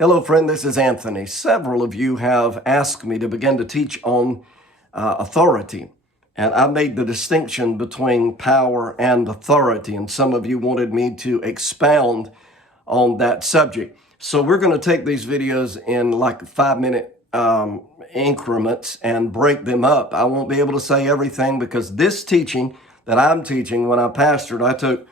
Hello, friend. This is Anthony. Several of you have asked me to begin to teach on authority. And I made the distinction between power and authority. And some of you wanted me to expound on that subject. So we're going to take these videos in like 5-minute increments and break them up. I won't be able to say everything because this teaching that I'm teaching, when I pastored, I took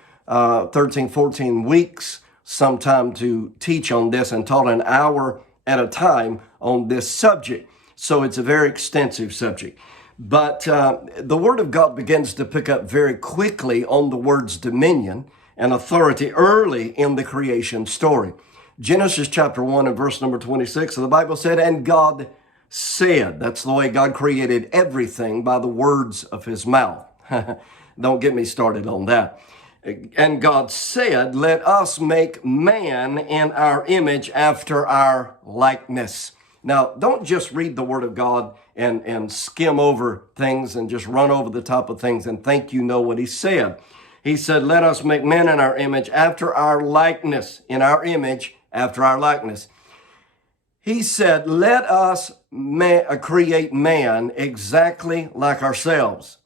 13, 14 weeks sometime to teach on this and taught an hour at a time on this subject. So it's a very extensive subject. But the Word of God begins to pick up very quickly on the words dominion and authority early in the creation story. Genesis chapter 1 and verse number 26, the Bible said, "And God said," that's the way God created everything, by the words of his mouth. Don't get me started on that. "And God said, let us make man in our image after our likeness." Now, don't just read the Word of God and skim over things and just run over the top of things and think you know what he said. He said, let us make man in our image after our likeness, in our image after our likeness. He said, let us create man exactly like ourselves.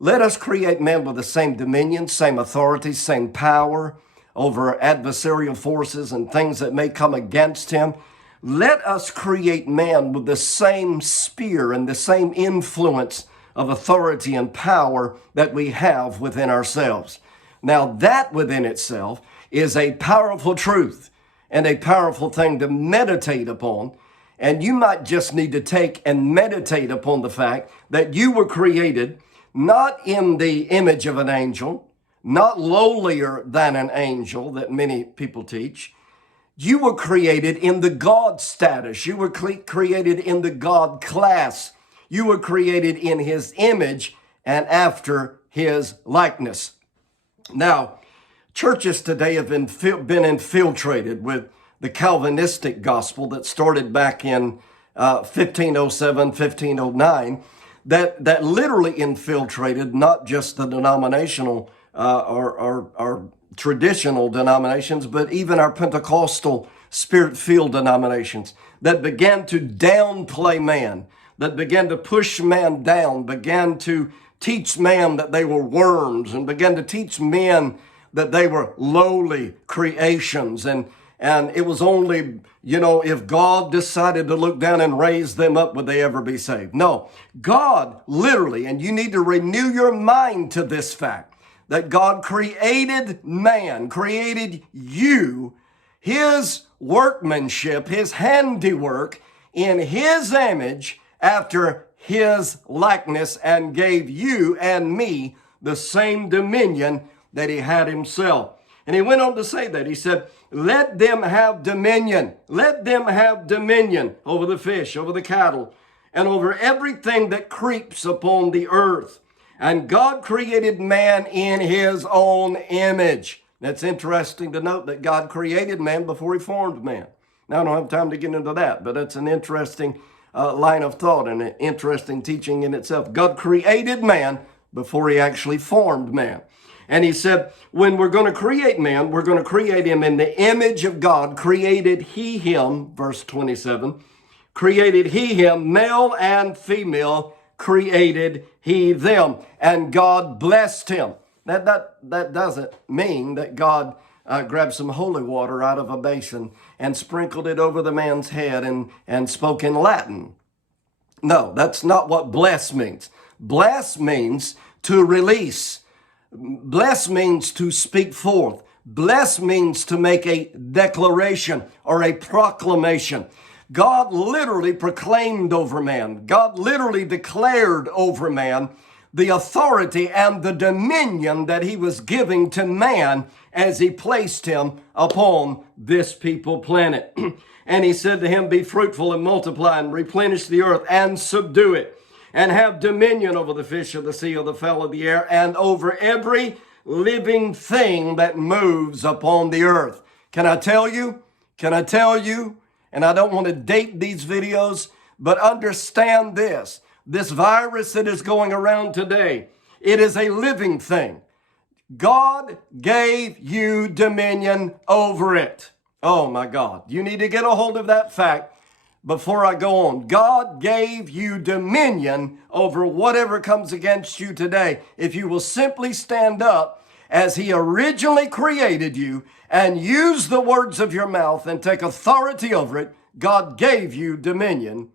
Let us create man with the same dominion, same authority, same power over adversarial forces and things that may come against him. Let us create man with the same sphere and the same influence of authority and power that we have within ourselves. Now that within itself is a powerful truth and a powerful thing to meditate upon. And you might just need to take and meditate upon the fact that you were created not in the image of an angel, not lowlier than an angel that many people teach. You were created in the God status. You were created in the God class. You were created in his image and after his likeness. Now, churches today have been infiltrated with the Calvinistic gospel that started back in 1507, 1509, that literally infiltrated not just the denominational or traditional denominations, but even our Pentecostal spirit-filled denominations that began to downplay man, that began to push man down, began to teach man that they were worms, and began to teach men that they were lowly creations. And it was only, if God decided to look down and raise them up, would they ever be saved? No, God literally, and you need to renew your mind to this fact, that God created man, created you, his workmanship, his handiwork, in his image, after his likeness, and gave you and me the same dominion that he had himself. And he went on to say that. He said, let them have dominion. Let them have dominion over the fish, over the cattle, and over everything that creeps upon the earth. And God created man in his own image. That's interesting to note that God created man before he formed man. Now, I don't have time to get into that, but it's an interesting line of thought and an interesting teaching in itself. God created man before he actually formed man. And he said, when we're going to create man, we're going to create him in the image of God. Created he him, verse 27, created he him, male and female, created he them. And God blessed him. That doesn't mean that God grabbed some holy water out of a basin and sprinkled it over the man's head and spoke in Latin. No, that's not what bless means. Bless means to release. Bless means to speak forth. Bless means to make a declaration or a proclamation. God literally proclaimed over man. God literally declared over man the authority and the dominion that he was giving to man as he placed him upon this people planet. And he said to him, be fruitful and multiply and replenish the earth and subdue it, and have dominion over the fish of the sea, of the fowl of the air, and over every living thing that moves upon the earth. Can I tell you, and I don't want to date these videos, but understand this virus that is going around today, it is a living thing. God gave you dominion over it. Oh my God. You need to get a hold of that fact before I go on. God gave you dominion over whatever comes against you today. If you will simply stand up as He originally created you and use the words of your mouth and take authority over it, God gave you dominion